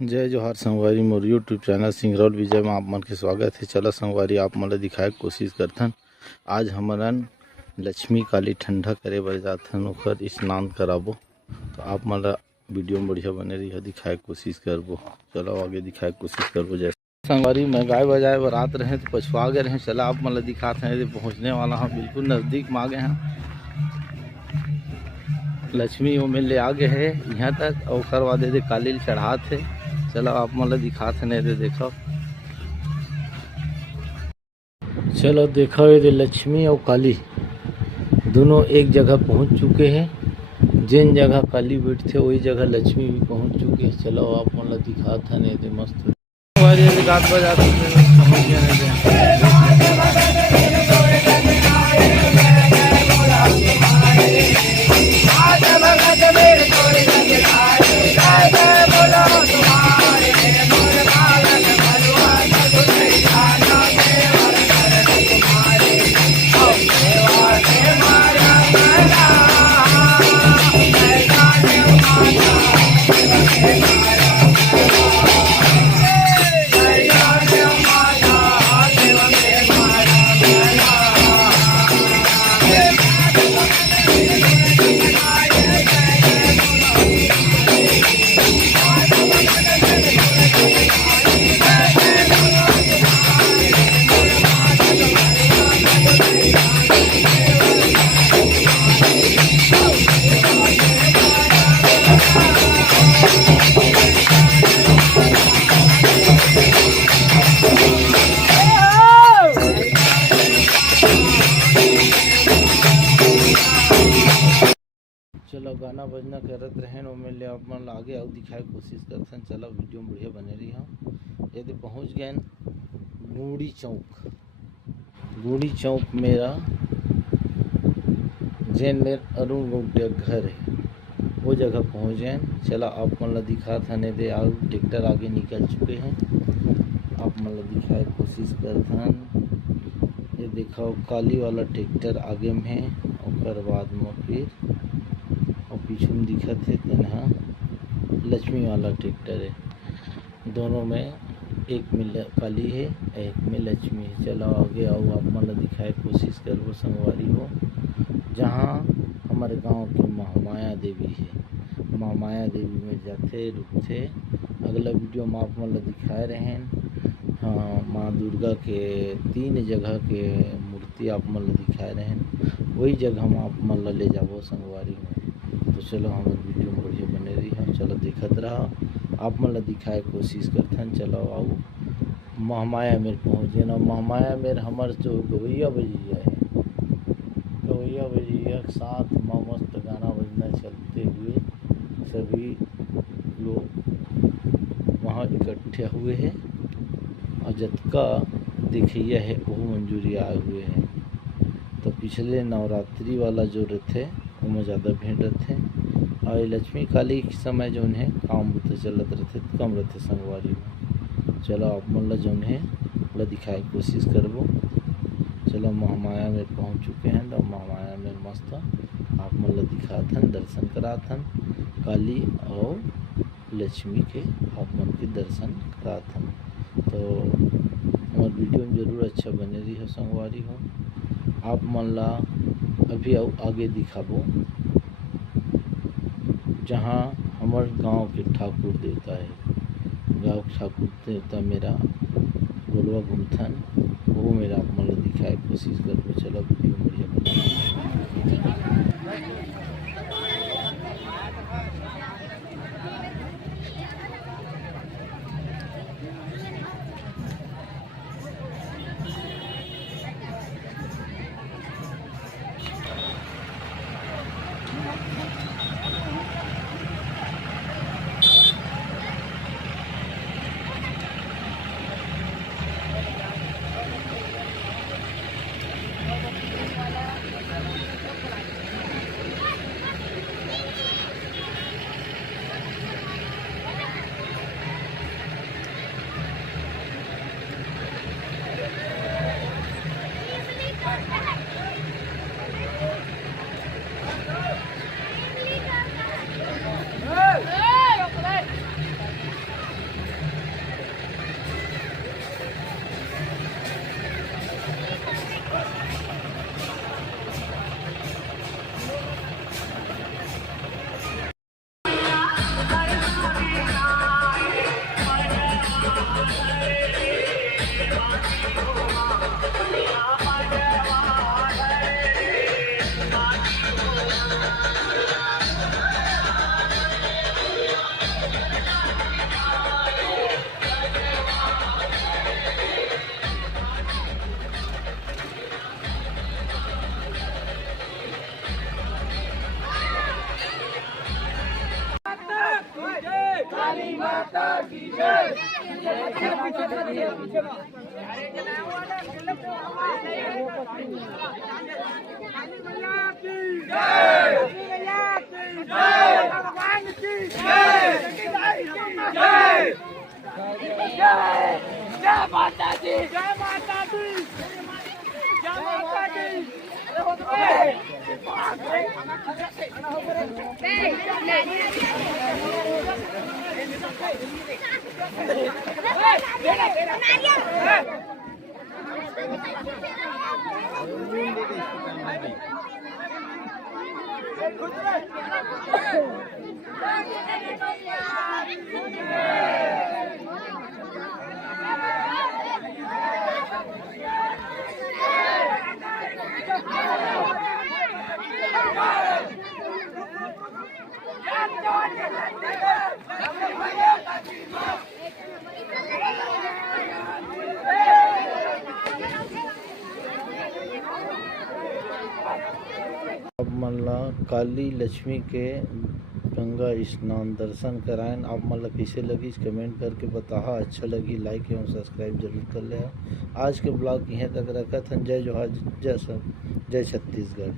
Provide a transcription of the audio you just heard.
जय जोहार संगवारी मोर यूट्यूब चैनल सिंगरौल विजय में आप मन के स्वागत है। चला संगवारी आप मन दिखाए कोशिश करथन। आज हमन लक्ष्मी काली ठंडा करे बर जाथन, ओकर स्नान कराबो। तो आप मन वीडियो में बढ़िया बने रही दिखाए कोशिश करबो। चलो आगे दिखाए कोशिश करबो। जैसे संगवारी में गाय बजाए बर रात रहे तो पछुआ गए हैं। चला आप मन दिखाते हैं, पहुँचने वाला हाँ बिल्कुल नज़दीक में आ गए हैं। लक्ष्मी वो में ले आगे है यहाँ तक और बाद दे काली चढ़ात है। चलो आप मतलब दिखाते नहीं दे देखो। चलो देखो ये लक्ष्मी और काली दोनों एक जगह पहुंच चुके हैं। जिन जगह काली बैठते वही जगह लक्ष्मी भी पहुंच चुके हैं। चलो आप मतलब दिखाते नहीं दे मस्त गात बजाते समझ गए। चलो गाना बजना करत रहें और ले आप मन आगे आओ दिखाए कोशिश करथन। चलो वीडियो में बढ़िया बने रही हम। यदि पहुंच गए गुड़ी चौक मेरा जैन मेर अरुण गुप्ता घर है वो जगह पहुंच गए। चला आप मन दिखात हने दे आग ट्रैक्टर आगे निकल चुके हैं। आप मन दिखाए कोशिश करथन। ये देखो काली वाला ट्रैक्टर आगे में है और बाद में फिर और पीछे में दिखत है तनहा लक्ष्मी वाला ट्रैक्टर है। दोनों में एक में काली है एक में लक्ष्मी है। चलो आगे आओ आप मन दिखाए कोशिश करो संगवारी हो। जहाँ हमारे गांव की महामाया देवी है, महामाया देवी में जाते रुकते अगला वीडियो में आप मन दिखाए रहे हैं। हाँ, माँ दुर्गा के 3 जगह के मूर्ति आप मन दिखाए रहे हैं। वही जगह हम आप मन ले जाबो संगवारी में। तो चलो हम वीडियो में बढ़िया बने रही है। चलो दिखत रहा आप मन दिखाए कोशिश करथन। चलो आओ महामाया मेर पहुँच गए। महामाया मेर हमार जो गवैया बजिया है, गवैया बजिया के साथ मस्त गाना बजना चलते हुए सभी लोग वहाँ इकट्ठे हुए हैं और जतका देखिया है वो मंजूरी आए हुए हैं। तो पिछले नवरात्रि वाला जो रथ है वो ज़्यादा भेंट रहते और लक्ष्मी काली के समय जो है काम बुते चलत रहते कम रहते संगवारी में। चलो आप मन जो है ला दिखाए कोशिश करबो। चलो महामाया में पहुंच चुके हैं तो महामाया में मस्त आप मन ला दिखाथन दर्शन कराथन। काली और लक्ष्मी के आप मन के दर्शन कराथन। तो हमारे वीडियो में जरूर अच्छा बने रही हो संगवारी हो। आप मन ला अभी आगे दिखाबो जहाँ हमारे गांव के ठाकुर देवता है। गांव के ठाकुर देवता मेरा गोलवा घूमथन वो मेरा आप मन दिखाए कोशिश करबो। चलो वीडियो बढ़िया बना। आप मन ला काली लक्ष्मी के गंगा स्नान दर्शन कराएं। आप मन ला कैसे लगी कमेंट करके बताहा। अच्छा लगी लाइक एवं सब्सक्राइब जरूर कर ले। आज के ब्लॉग यहाँ तक रखा था। जय जोहार, जय छत्तीसगढ़।